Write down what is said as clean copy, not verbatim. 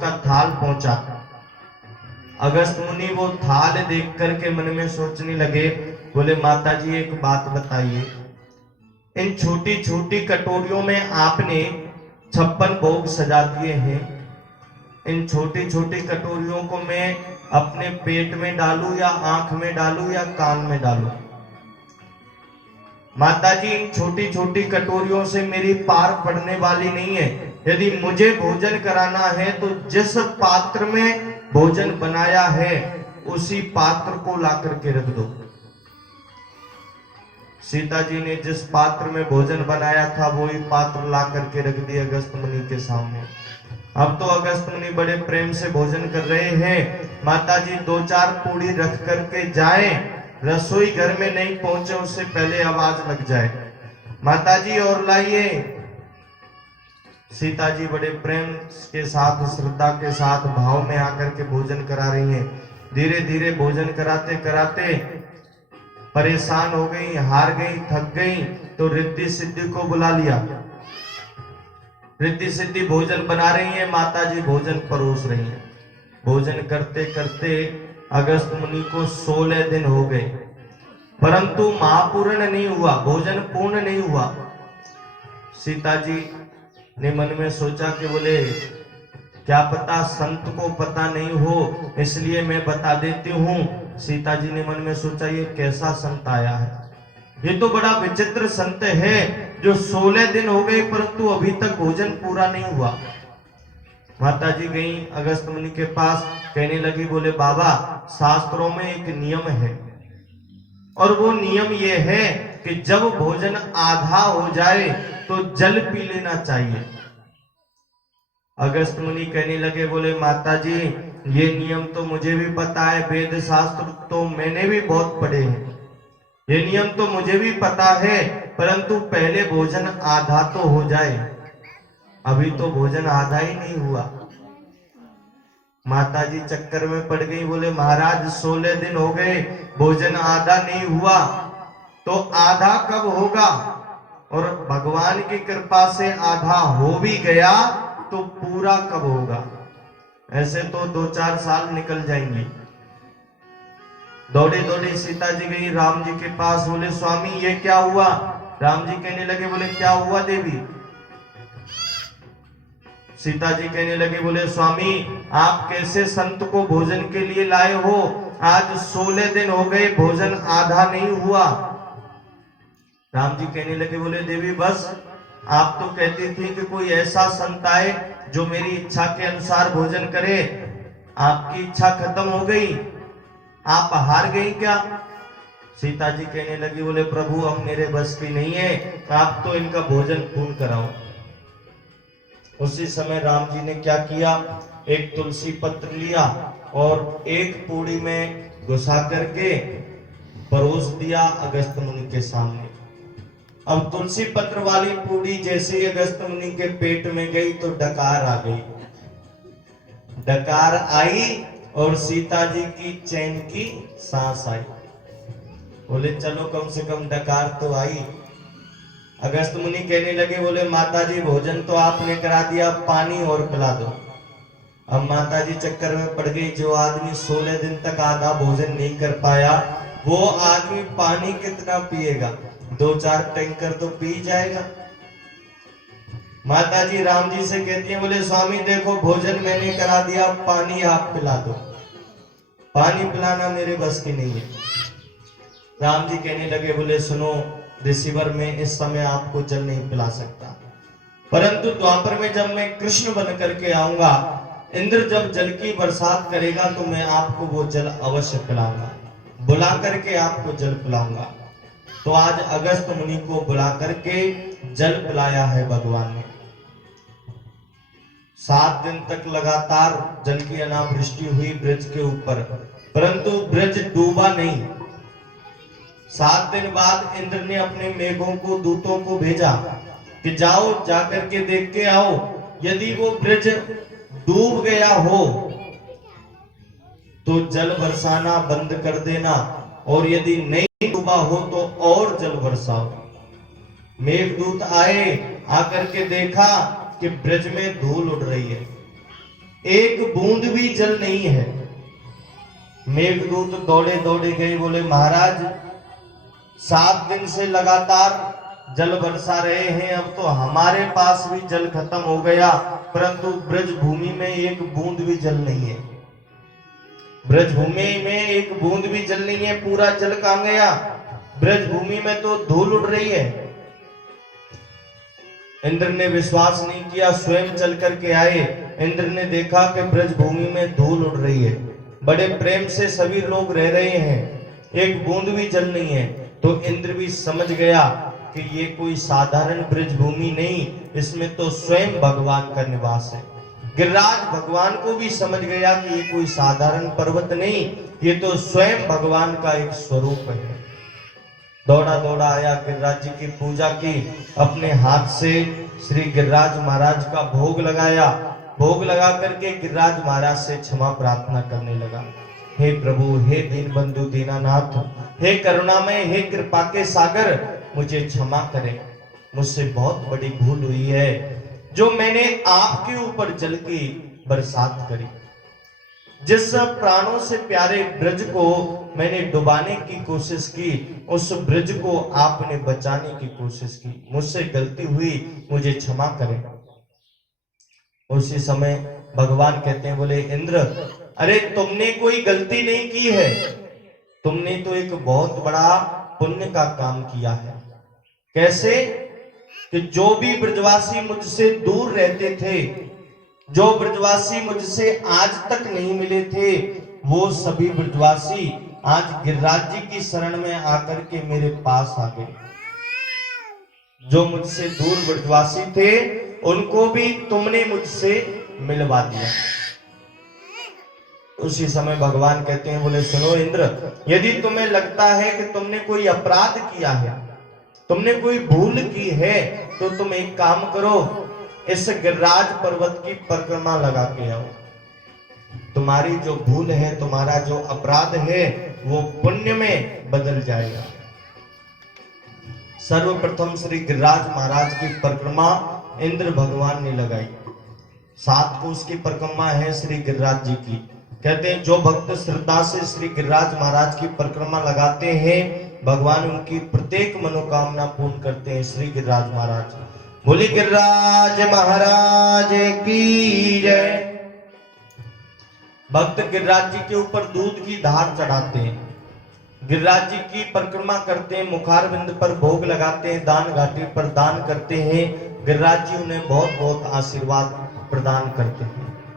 का थाल पहुंचा। अगस्त मुनि वो थाल देख करके मन में सोचने लगे, बोले माता जी एक बात बताइए, इन छोटी छोटी कटोरियों में आपने 56 भोग सजा दिए हैं, इन छोटी छोटी कटोरियों को मैं अपने पेट में डालूं या आंख में डालूं या कान में डालूं? माता जी इन छोटी छोटी कटोरियों से मेरी पार पड़ने वाली नहीं है। यदि मुझे भोजन कराना है तो जिस पात्र में भोजन बनाया है उसी पात्र को ला करके रख दो। सीता जी ने जिस पात्र में भोजन बनाया था वही पात्र ला करके रख दिया अगस्त मुनि के सामने। अब तो अगस्त मुनि बड़े प्रेम से भोजन कर रहे हैं। माता जी 2-4 पूड़ी रख करके जाएं, रसोई घर में नहीं पहुंचे उससे पहले आवाज लग जाए, माता जी और लाइए। सीता जी बड़े प्रेम के साथ, श्रद्धा के साथ, भाव में आकर के भोजन करा रही हैं। धीरे धीरे भोजन कराते कराते परेशान हो गई, हार गई, थक गई, तो रिद्धि सिद्धि को बुला लिया। रिद्धि सिद्धि भोजन बना रही है, माता जी भोजन परोस रही हैं। भोजन करते करते अगस्त मुनि को 16 दिन हो गए, परंतु महापूर्ण नहीं हुआ, भोजन पूर्ण नहीं हुआ। सीता जी ने मन में सोचा कि बोले क्या पता संत को पता नहीं हो, इसलिए मैं बता देती हूँ। सीता जी ने मन में सोचा ये कैसा संत आया है, ये तो बड़ा विचित्र संत है जो 16 दिन हो गए परंतु अभी तक भोजन पूरा नहीं हुआ। माता जी गई अगस्त मुनि के पास, कहने लगी, बोले बाबा शास्त्रों में एक नियम है और वो नियम ये है कि जब भोजन आधा हो जाए तो जल पी लेना चाहिए। अगस्त मुनि कहने लगे, बोले माता जी ये नियम तो मुझे भी पता है, वेद शास्त्र तो मैंने भी बहुत पढ़े हैं, ये नियम तो मुझे भी पता है, परंतु पहले भोजन आधा तो हो जाए, अभी तो भोजन आधा ही नहीं हुआ। माता जी चक्कर में पड़ गई, बोले महाराज 16 दिन हो गए भोजन आधा नहीं हुआ, तो आधा कब होगा? और भगवान की कृपा से आधा हो भी गया तो पूरा कब होगा? ऐसे तो 2-4 साल निकल जाएंगे। दौड़ी दौड़ी सीता जी गई राम जी के पास, बोले स्वामी ये क्या हुआ? राम जी कहने लगे, बोले क्या हुआ देवी? सीता जी कहने लगे, बोले स्वामी आप कैसे संत को भोजन के लिए लाए हो? आज 16 दिन हो गए भोजन आधा नहीं हुआ। राम जी कहने लगे, बोले देवी बस आप तो कहती थी कि कोई ऐसा संत आए जो मेरी इच्छा के अनुसार भोजन करे, आपकी इच्छा खत्म हो गई, आप हार गई क्या? सीता जी कहने लगी, बोले प्रभु अब मेरे बस की नहीं है, आप तो इनका भोजन पूर्ण कराओ। उसी समय राम जी ने क्या किया, एक तुलसी पत्र लिया और एक पूड़ी में घुसा करके परोस दिया अगस्त मुनि के सामने। अब तुलसी पत्र वाली पूड़ी जैसे ही अगस्त मुनि के पेट में गई तो डकार आ गई। डकार आई और सीता जी की चैन की सांस आई। बोले चलो कम से कम डकार तो आई। अगस्त मुनि कहने लगे, बोले माता जी भोजन तो आपने करा दिया, पानी और पिला दो। अब माता जी चक्कर में पड़ गई, जो आदमी 16 दिन तक आधा भोजन नहीं कर पाया वो आदमी पानी कितना पिएगा? 2-4 टैंकर तो पी जाएगा। माता जी राम जी से कहती है, बोले स्वामी देखो भोजन मैंने करा दिया, पानी आप पिला दो। पानी पिलाना मेरे बस की नहीं है। राम जी कहने लगे, बोले सुनो ऋषिवर में इस समय आपको जल नहीं पिला सकता, परंतु द्वापर में जब मैं कृष्ण बन करके आऊंगा, इंद्र जब जल की बरसात करेगा तो मैं आपको वो जल अवश्य पिलाऊंगा, बुला करके आपको जल पिलाऊंगा। तो आज अगस्त मुनि को बुला करके जल पिलाया है भगवान ने। 7 दिन तक लगातार जल की अनावृष्टि हुई ब्रज के ऊपर, परंतु ब्रज डूबा नहीं। 7 दिन बाद इंद्र ने अपने मेघों को, दूतों को भेजा कि जाओ जाकर के देख के आओ, यदि वो ब्रज डूब गया हो तो जल बरसाना बंद कर देना, और यदि नहीं डूबा हो तो और जल बरसाओ। मेघदूत आए, आकर के देखा कि ब्रज में धूल उड़ रही है। एक बूंद भी जल नहीं है। मेघदूत दौड़े दौड़े गए, बोले महाराज 7 दिन से लगातार जल बरसा रहे हैं, अब तो हमारे पास भी जल खत्म हो गया, परंतु ब्रज भूमि में एक बूंद भी जल नहीं है। ब्रज भूमि में एक बूंद भी जल नहीं है। पूरा जल कहां गया? ब्रज भूमि में तो धूल उड़ रही है। इंद्र ने विश्वास नहीं किया, स्वयं चल करके आए। इंद्र ने देखा कि ब्रज भूमि में धूल उड़ रही है, बड़े प्रेम से सभी लोग रह रहे हैं, एक बूंद भी जल नहीं है। तो इंद्र भी समझ गया कि ये कोई साधारण ब्रज भूमि नहीं, इसमें तो स्वयं भगवान का निवास है। गिरिराज भगवान को भी समझ गया कि ये कोई साधारण पर्वत नहीं, ये तो स्वयं भगवान का एक स्वरूप है। दौड़ा दौड़ा आया, गिरिराज जी की पूजा की, अपने हाथ से श्री गिरिराज महाराज का भोग लगाया। भोग लगा करके गिरिराज महाराज से क्षमा प्रार्थना करने लगा। हे प्रभु, हे दीन बंधु दीनानाथ, हे करुणामय, हे कृपा के सागर, मुझे क्षमा करें। मुझसे बहुत बड़ी भूल हुई है जो मैंने आपके ऊपर जल की बरसात करी। जिस प्राणों से प्यारे ब्रज को मैंने डुबाने की कोशिश की, उस ब्रज को आपने बचाने की कोशिश की। मुझसे गलती हुई, मुझे क्षमा करें। उसी समय भगवान कहते हैं, बोले इंद्र, अरे तुमने कोई गलती नहीं की है, तुमने तो एक बहुत बड़ा पुण्य का काम किया है। कैसे? कि जो भी ब्रजवासी मुझसे दूर रहते थे, जो ब्रजवासी मुझसे आज तक नहीं मिले थे, वो सभी ब्रजवासी आज गिरिराज जी की शरण में आकर के मेरे पास आ गए। जो मुझसे दूर ब्रजवासी थे, उनको भी तुमने मुझसे मिलवा दिया। उसी समय भगवान कहते हैं, बोले सुनो इंद्र, यदि तुम्हें लगता है कि तुमने कोई अपराध किया है, तुमने कोई भूल की है, तो तुम एक काम करो, इस गिरिराज पर्वत की परिक्रमा लगा के आओ। तुम्हारी जो भूल है, तुम्हारा जो अपराध है, वो पुण्य में बदल जाएगा। सर्वप्रथम श्री गिरिराज महाराज की परिक्रमा इंद्र भगवान ने लगाई। 7 कोस की परिक्रमा है श्री गिरिराज जी की। कहते हैं जो भक्त श्रद्धा से श्री गिरिराज महाराज की परिक्रमा लगाते हैं, भगवान उनकी प्रत्येक मनोकामना पूर्ण करते हैं। श्री गिरिराज महाराज, बोले गिरिराज महाराज की जय। भक्त गिरिराज जी के ऊपर दूध की धार चढ़ाते हैं, गिरिराज जी की परिक्रमा करते हैं, मुखारविंद पर भोग लगाते हैं, दान घाटी पर दान करते हैं। गिरिराज जी उन्हें बहुत बहुत आशीर्वाद प्रदान करते हैं।